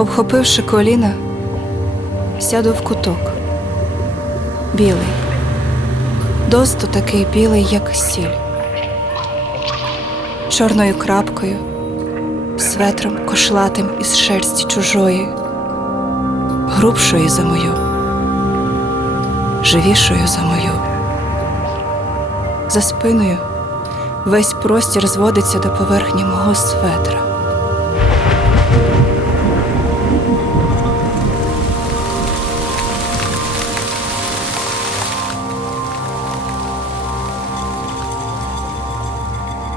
Обхопивши коліна, сяду в куток. Білий. Досто такий білий, як сіль. Чорною крапкою, светром кошлатим із шерсті чужої, грубшою за мою, живішою за мою. За спиною весь простір зводиться до поверхні мого светра.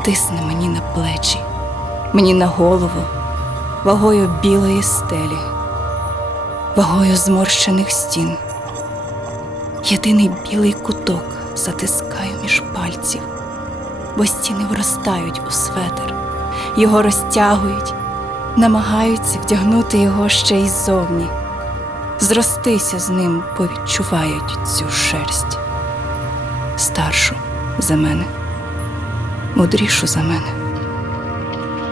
Тисне мені на плечі, мені на голову, вагою білої стелі, вагою зморщених стін. Єдиний білий куток затискаю між пальців, бо стіни вростають у светр, його розтягують, намагаються вдягнути його ще й ззовні. Зростися з ним, бо відчувають цю шерсть, старшу за мене мудрішу за мене.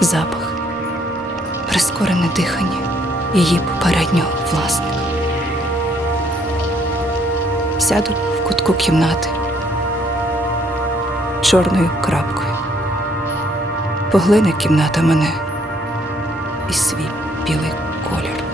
Запах, прискорене дихання її попереднього власника. Сяду в кутку кімнати чорною крапкою. Поглине кімната мене і свій білий колір.